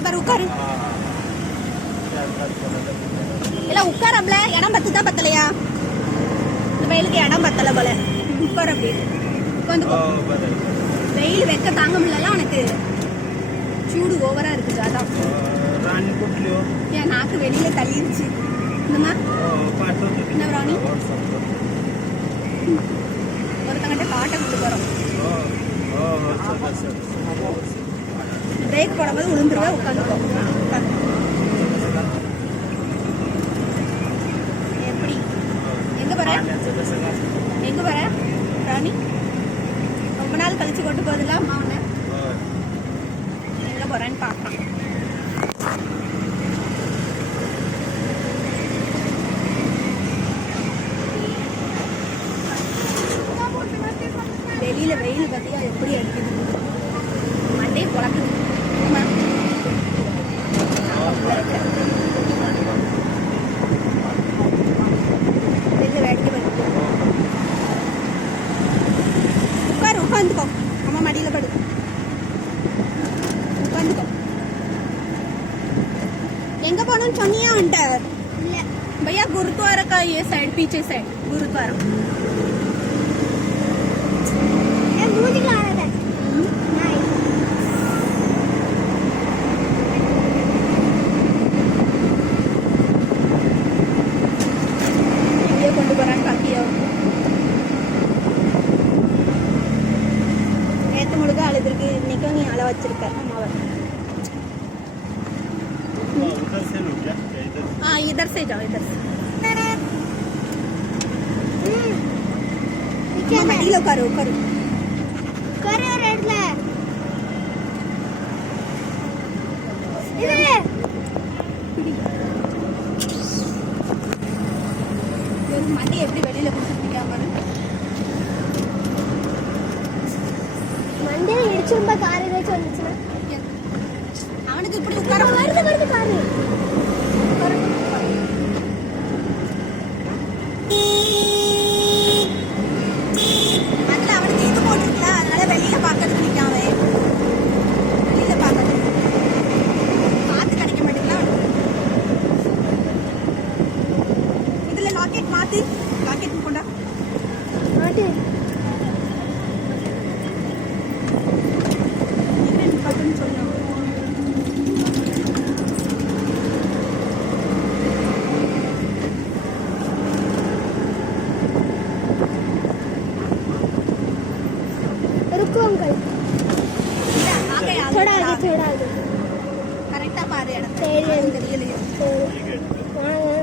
கொஞ்சம் பேர் உட்காரு. இல்லை உட்காரம்ல இடம் பத்து தான் பத்தலையா? இந்த வெயிலுக்கு இடம் பத்தல போல. உட்கார அப்படி உட்காந்து வெயில் வெக்க தாங்க முடியல எனக்கு சூடு ஓவரா இருக்குது அதான் என் நாக்கு வெளியில தள்ளிருச்சு. என்ன ராணி? ஒருத்தங்கிட்ட காட்ட கொடுத்து போறோம். பிரேக் போடும்போது விழுந்துருவேன் உட்காந்துக்கோ. எப்படி? எங்கே வர எங்கே வர ராணி? ரொம்ப நாள் கழிச்சு கொண்டு போதெல்லாம் அவனை எங்கே போகிறான்னு பார்க்கலாம் வெளியில் வெயில் பார்த்தியா எப்படி அடிக்குது? மண்டே குழந்தை எங்க போகணும்னு சொன்னியா அவன்கிட்ட भैया गुरुद्वारा का ये साइड पीछे साइड गुरुद्वारा எங்கேயோ கொண்டு போறான்னு பாக்கியோ நேத்து முழுக்க அழுதுருக்கு இன்னைக்கும் நீ அழ வச்சிருக்க அம்மாவை हो, उधर से लो क्या क्या इधर हाँ इधर से जाओ इधर से அம்மா, மடியில உட்காரு உட்காரு பிடி. ஒரு மண்டி எப்படி வெளியில கொடுத்து பிடிக்காம மண்டையில இடிச்சிருந்தா கார் ஏதாச்சும் வந்துச்சுன்னா அவனுக்கு இப்படி உட்கார வருது வருது இதுல லாக்கெட் மாத்து லாக்கெட் கொண்டா மாட்டு என்ன பாத்துன்னு சொல்லணும் रुको अंकल இல்ல, ஆகை, ஆகை, थोड़ा आगे ஆகை. थोड़ा आगे கரெக்டா பாரு இடத்த சரி. தெரியலையே तो ठीक आहे